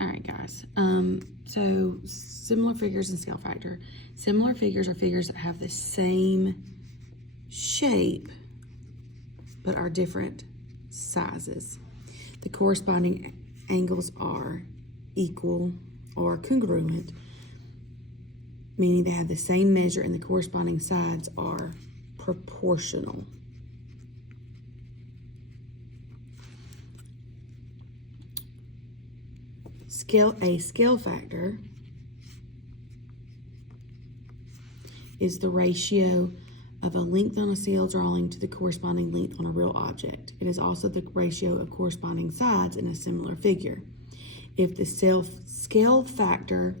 All right, guys. So similar figures and scale factor. Similar figures are figures that have the same shape, but are different sizes. The corresponding angles are equal or congruent, meaning they have the same measure and the corresponding sides are proportional. A scale factor is the ratio of a length on a scale drawing to the corresponding length on a real object. It is also the ratio of corresponding sides in a similar figure. If the scale factor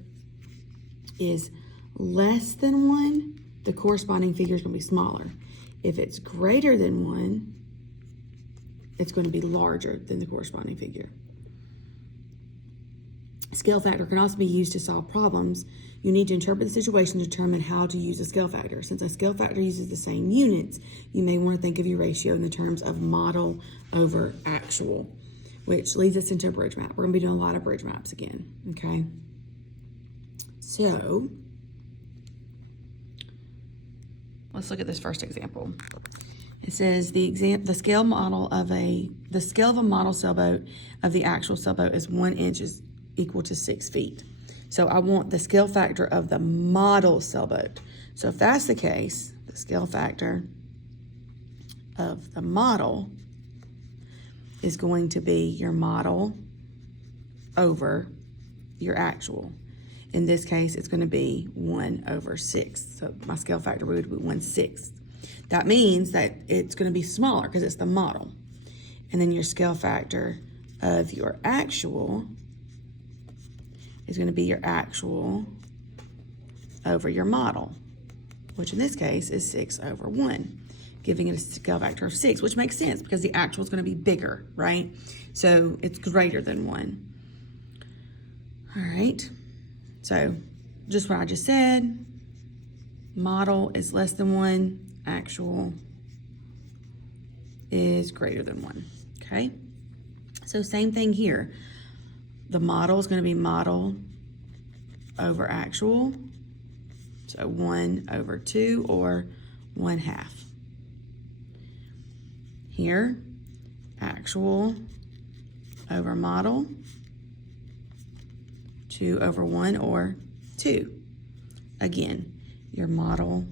is less than 1, the corresponding figure is going to be smaller. If it's greater than 1, it's going to be larger than the corresponding figure. Scale factor can also be used to solve problems. You need to interpret the situation to determine how to use a scale factor. Since a scale factor uses the same units, you may want to think of your ratio in the terms of model over actual, which leads us into a bridge map. We're going to be doing a lot of bridge maps again, okay? So, let's look at this first example. It says the scale of a model sailboat of the actual sailboat is 1 inch is equal to 6 feet. So I want the scale factor of the model sailboat. So if that's the case, the scale factor of the model is going to be your model over your actual. In this case, it's going to be 1 over 6. So my scale factor would be 1/6. That means that it's going to be smaller because it's the model. And then your scale factor of your actual is going to be your actual over your model, which in this case is 6 over 1, giving it a scale factor of 6, which makes sense because the actual is going to be bigger, right? So it's greater than 1. All right, so just what I just said, model is less than 1, actual is greater than 1, okay? So same thing here. The model is going to be model over actual, so 1 over 2 or 1/2. Here, actual over model, 2 over 1 or 2. Again, your model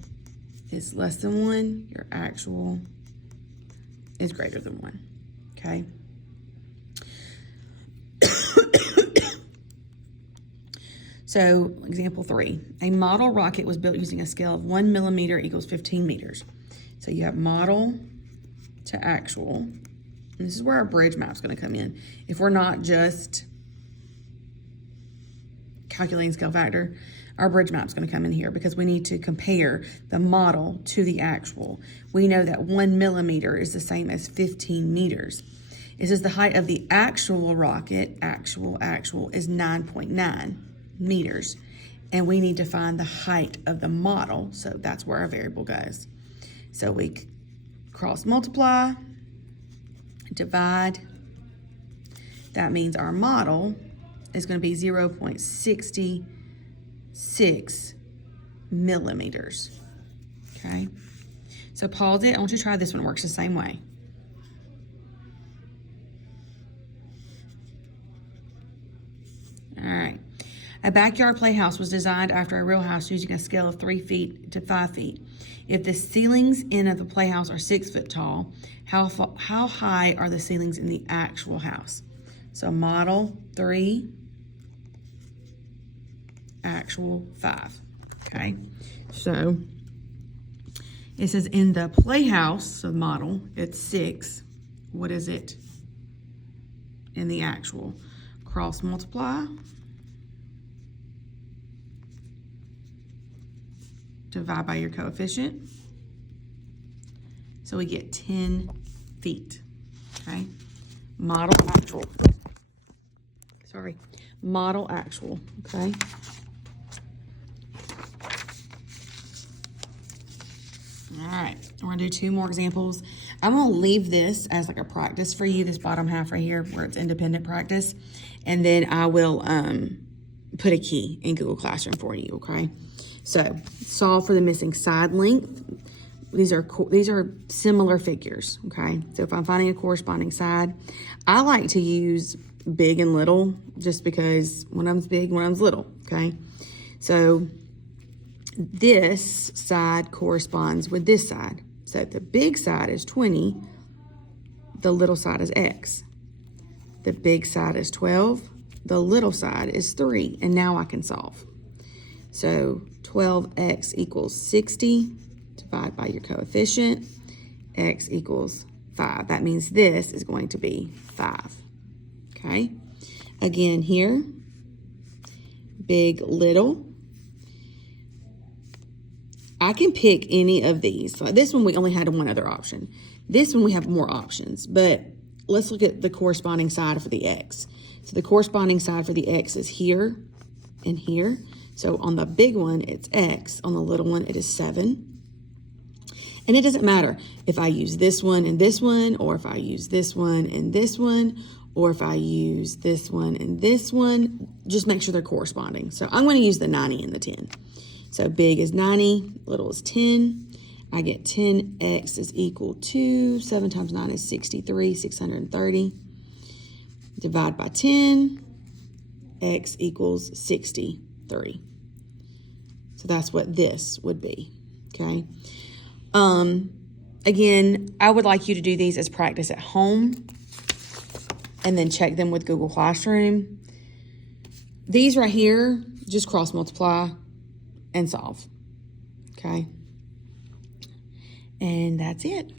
is less than 1, your actual is greater than 1, okay? So, example 3, a model rocket was built using a scale of 1 millimeter equals 15 meters. So you have model to actual, and this is where our bridge map's gonna come in. If we're not just calculating scale factor, our bridge map's gonna come in here because we need to compare the model to the actual. We know that 1 millimeter is the same as 15 meters. It says the height of the actual rocket, actual is 9.9 meters, and we need to find the height of the model, so that's where our variable goes. So we cross multiply, divide. That means our model is going to be 0.66 millimeters, okay? So pause it. I want you to try this one. It works the same way. All right. A backyard playhouse was designed after a real house using a scale of 3 feet to 5 feet. If the ceilings in of the playhouse are 6 foot tall, how high are the ceilings in the actual house? So model 3, actual 5, okay? So it says in the playhouse, so the model, it's 6. What is it in the actual? Cross multiply. Divide by your coefficient. So we get 10 feet, okay? Model actual. Sorry, model actual, okay? All right, we're gonna do 2 more examples. I'm gonna leave this as like a practice for you, this bottom half right here where it's independent practice. And then I will put a key in Google Classroom for you, okay? So solve for the missing side length. These are similar figures, okay? So if I'm finding a corresponding side, I like to use big and little just because one of them's big, one of them's little, okay? So this side corresponds with this side. So the big side is 20, the little side is X. The big side is 12, the little side is 3, and now I can solve. So 12x equals 60, divide by your coefficient, x equals 5. That means this is going to be 5, okay? Again here, big, little. I can pick any of these. So this one, we only had one other option. This one, we have more options, but let's look at the corresponding side for the x. So the corresponding side for the x is here and here. So on the big one, it's x. On the little one, it is 7. And it doesn't matter if I use this one and this one, or if I use this one and this one, or if I use this one and this one. Just make sure they're corresponding. So I'm going to use the 90 and the 10. So big is 90, little is 10. I get 10x is equal to 7 times 9 is 63, 630. Divide by 10, x equals 63. So that's what this would be, okay? Again, I would like you to do these as practice at home and then check them with Google Classroom. These right here, just cross multiply and solve, okay? And that's it.